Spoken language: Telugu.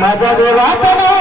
మగ దేవాతనా